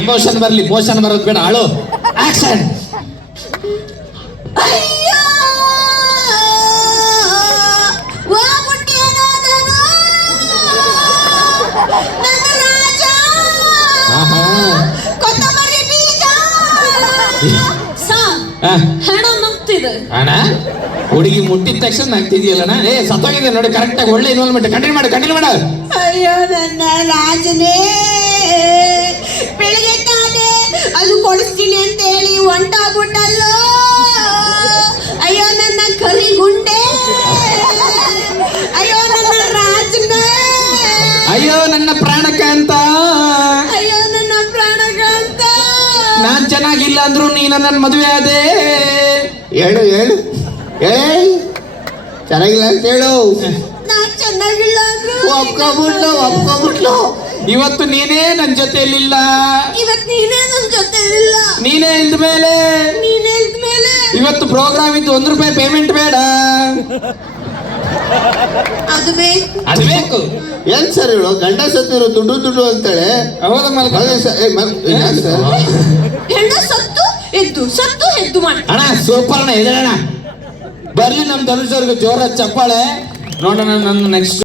Emotion ಬರ್ಲಿ, motion ಬರೋದು ಬೇಡ. ಆಳು ಆಕ್ಷನ್. ಅಯ್ಯೋ ವಾ ಮುಟ್ಟಿಯನೋ ನಾನು ನನ್ನ ರಾಜ ಕೊತ್ತಂಬರಿ ಬೀಜ ಹಣ ನಗ್ತಿದೆ. ಅಣ್ಣ ಹುಡುಗಿ ಮುಟ್ಟಿದ ತಕ್ಷಣ ನಗ್ತಿದ್ಯಲ್ಲಣ್ಣ. ಸತ್ತೋಗಿದೆ ನೋಡಿ, ಕರೆಕ್ಟ್ ಆಗಿ ಒಳ್ಳೆ ಇನ್ವಾಲ್ವ್ಮೆಂಟ್. ಕಂಟಿನ್ಯೂ ಮಾಡು. ಅಯ್ಯೋ ನನ್ನ ರಾಜನೇ, ಬೆಳಿಗ್ಗೆ ತಾನೆ ಅದು ಕೊಡಿಸ್ತೀನಿ ಅಂತ ಹೇಳಿ ಹೊಂಟಾಗ್ಬಿಟ್ಟಲ್ಲೋ. ಅಯ್ಯೋ ನನ್ನ ಕರಿಗುಂಡೆ, ಅಯ್ಯೋ ನನ್ನ ರಾಜನೇ, ಅಯ್ಯೋ ನನ್ನ ಪ್ರಾಣಕಾಂತ, ಅಯ್ಯೋ ನನ್ನ ಪ್ರಾಣಕಾಂತ. ನಾನ್ ಚೆನ್ನಾಗಿಲ್ಲ ಅಂದ್ರು ನೀನ ನನ್ನ ಮದುವೆ ಆದೆ. ಹೇಳು ಚೆನ್ನಾಗಿಲ್ಲ ಅಂತ ಹೇಳು. ನಾನ್ ಚೆನ್ನಾಗಿಲ್ಲ ಅಂದ್ರು ಒಪ್ಕೊಬಿಟ್ಲು. ಇವತ್ತು ನೀನೇ ನನ್ನ ಜೊತೆಯಲ್ಲಿಲ್ಲ, ಇವತ್ತು ನೀನೇ ನನ್ನ ಜೊತೆ ಇಲ್ಲ. ನೀನೇ ಇಲ್ದ ಮೇಲೆ ಇವತ್ತು ಪ್ರೋಗ್ರಾಮ್ ಇದ್ದು ₹1 ಪೇಮೆಂಟ್ ಬೇಡ. ಅದು ಬೇಕು. ಏನ್ ಸರ್ ಹೇಳು, ಗಂಡ ಸತ್ತಿರೋ ದುಡ್ಡು ಅಂತಾಳೆ. ಹೆಣ್ಣು ಸತ್ತು ಎದ್ದು ಮಾಡಿ. ಅಣ್ಣ ಸೂಪರ್ ಅಣ್ಣ, ಎದಳಣ್ಣ. ಬರ್ಲಿ ನಮ್ ಧನುಷ್ ಅವ್ರಿಗೆ ಜೋರ ಚಪ್ಪಾಳೆ. ನೋಡೋಣ ನನ್ನ ನೆಕ್ಸ್ಟ್